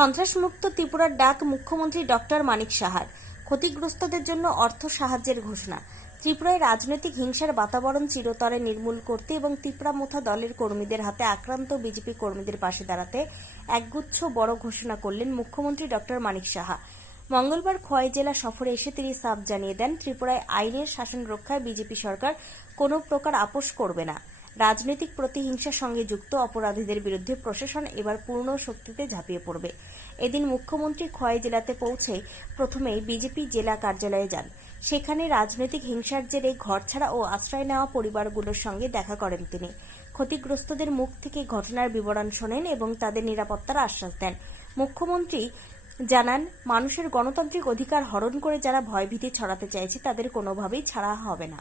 সন্ত্রাসমুক্ত ত্রিপুরার ডাক মুখ্যমন্ত্রী ডক্টর মানিক সাহার। ক্ষতিগ্রস্তদের জন্য অর্থ সাহায্যের ঘোষণা। ত্রিপুরায় রাজনৈতিক হিংসার বাতাবরণ চিরতরে নির্মূল করতে এবং তিপ্রামথা দলের কর্মীদের হাতে আক্রান্ত বিজেপি কর্মীদের পাশে দাঁড়াতে একগুচ্ছ বড় ঘোষণা করলেন মুখ্যমন্ত্রী ডক্টর মানিক সাহা। মঙ্গলবার খোয়াই জেলা সফরে এসে তিনি সাফ জানিয়ে দেন, ত্রিপুরায় আইনের শাসন রক্ষায় বিজেপি সরকার কোনো প্রকার আপোষ করবে না। রাজনৈতিক প্রতিহিংসার সঙ্গে যুক্ত অপরাধীদের বিরুদ্ধে প্রশাসন এবার পূর্ণ শক্তিতে ঝাঁপিয়ে পড়বে। এদিন মুখ্যমন্ত্রী খোয়াই জেলাতে পৌঁছে প্রথমেই বিজেপি জেলা কার্যালয়ে যান। সেখানে রাজনৈতিক হিংসার জেরে ঘরছাড়া ও আশ্রয় নেওয়া পরিবারগুলোর সঙ্গে দেখা করেন তিনি। ক্ষতিগ্রস্তদের মুখ থেকে ঘটনার বিবরণ শোনেন এবং তাদের নিরাপত্তার আশ্বাস দেন। মুখ্যমন্ত্রী জানান, মানুষের গণতান্ত্রিক অধিকার হরণ করে যারা ভয়ভীতি ছড়াতে চাইছে তাদের কোনোভাবেই ছাড়া হবে না।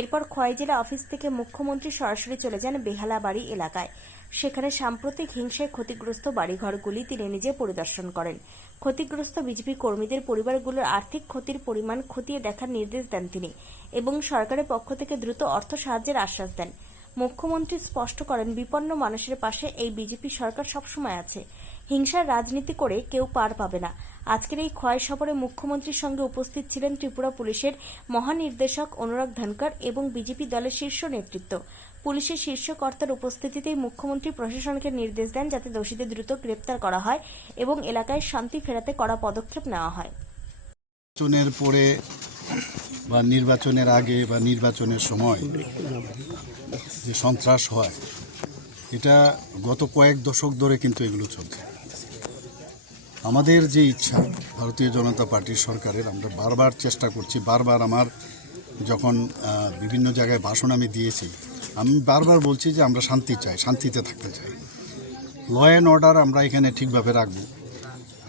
এরপর খোয়াই জেলা অফিস থেকে মুখ্যমন্ত্রী সরাসরি চলে যান বেহালাবাড়ি এলাকায়। সেখানে সাম্প্রতিক হিংসায় ক্ষতিগ্রস্ত বাড়িঘরগুলি তিনি নিজে পরিদর্শন করেন। ক্ষতিগ্রস্ত বিজেপি কর্মীদের পরিবারগুলোর আর্থিক ক্ষতির পরিমাণ খতিয়ে দেখার নির্দেশ দেন তিনি এবং সরকারের পক্ষ থেকে দ্রুত অর্থ সাহায্যের আশ্বাস দেন। মুখ্যমন্ত্রী স্পষ্ট করেন, বিপন্ন মানুষের পাশে এই বিজেপি সরকার সবসময় আছে। হিংসার রাজনীতি করে কেউ পার পাবে না। আজকের এই খোয়াই সফরে মুখ্যমন্ত্রীর সঙ্গে উপস্থিত ছিলেন ত্রিপুরা পুলিশের মহানির্দেশক অনুরাগ ধনকর এবং বিজেপি দলের শীর্ষ নেতৃত্ব। পুলিশের শীর্ষ কর্তার উপস্থিতিতেই মুখ্যমন্ত্রী প্রশাসনকে নির্দেশ দেন যাতে দোষীদের দ্রুত গ্রেপ্তার করা হয় এবং এলাকায় শান্তি ফেরাতে কড়া পদক্ষেপ নেওয়া হয়। নির্বাচনের পরে বা নির্বাচনের আগে বা নির্বাচনের সময় যে সন্ত্রাস হয়, এটা গত কয়েক দশক ধরে কিন্তু এগুলো চলছে। আমাদের যে ইচ্ছা ভারতীয় জনতা পার্টির সরকারের, আমরা বারবার চেষ্টা করছি, বারবার আমার যখন বিভিন্ন জায়গায় ভাষণ আমি দিয়েছি, আমি বারবার বলছি যে আমরা শান্তি চাই, শান্তিতে থাকতে চাই, ল অ্যান্ড অর্ডার আমরা এখানে ঠিকভাবে রাখব।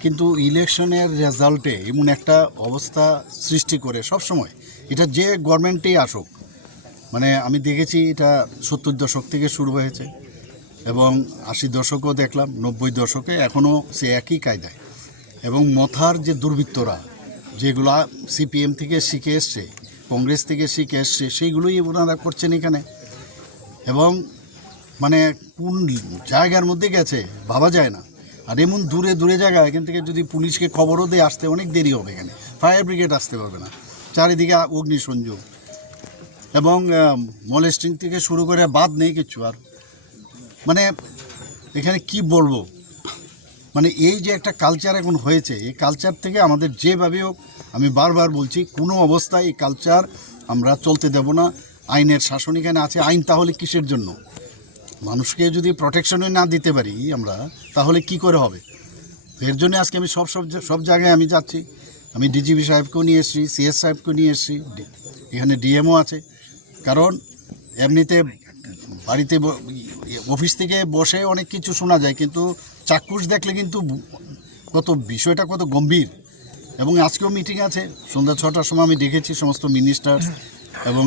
কিন্তু ইলেকশনের রেজাল্টে এমন একটা অবস্থা সৃষ্টি করে সবসময়, এটা যে গভর্নমেন্টেই আসুক, মানে আমি দেখেছি এটা 70 দশক থেকে শুরু হয়েছে এবং 80 দশকও দেখলাম, 90 দশকে এখনও সে একই কায়দায়। এবং মথার যে দুর্বৃত্তরা যেগুলো সিপিএম থেকে শিখে এসছে, কংগ্রেস থেকে শিখে এসছে, সেইগুলোই ওনারা করছেন এখানে। এবং মানে কোন জায়গার মধ্যে গেছে ভাবা যায় না। আর এমন দূরে দূরে জায়গা, এখান থেকে যদি পুলিশকে খবরও দিয়ে আসতে অনেক দেরি হবে, এখানে ফায়ার ব্রিগেড আসতে পারবে না, চারিদিকে অগ্নিসংযোগ এবং মলেস্টিং থেকে শুরু করে বাদ নেই কিছু। আর মানে এখানে কি বলবো, মানে এই যে একটা কালচার এখন হয়েছে, এই কালচার থেকে আমাদের যেভাবে হোক, আমি বারবার বলছি, কোনো অবস্থায় এই কালচার আমরা চলতে দেব না। আইনের শাসন এখানে আছে। আইন তাহলে কিসের জন্য? মানুষকে যদি প্রোটেকশনই না দিতে পারি আমরা, তাহলে কি করে হবে? এর জন্য আজকে আমি সব জায়গায় আমি যাচ্ছি। আমি ডিজিপি সাহেবকেও নিয়ে এসেছি, সিএস সাহেবকেও নিয়ে এসেছি, এখানে ডিএমও আছে। কারণ এমনিতে বাড়িতে অফিস থেকে বসে অনেক কিছু শোনা যায়, কিন্তু চাক্ষুষ দেখলে কিন্তু বিষয়টা কত গম্ভীর। এবং আজকেও মিটিং আছে সন্ধ্যা 6টার সময়, আমি দেখেছি সমস্ত মিনিস্টার এবং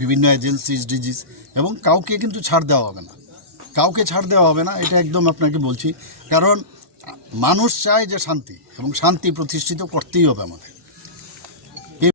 বিভিন্ন এজেন্সিস, ডিজিস, এবং কাউকে কিন্তু ছাড় দেওয়া হবে না, কাউকে ছাড় দেওয়া হবে না, এটা একদম আপনাকে বলছি। কারণ মানুষ চায় যে শান্তি, এবং শান্তি প্রতিষ্ঠিত করতেই হবে আমাদের।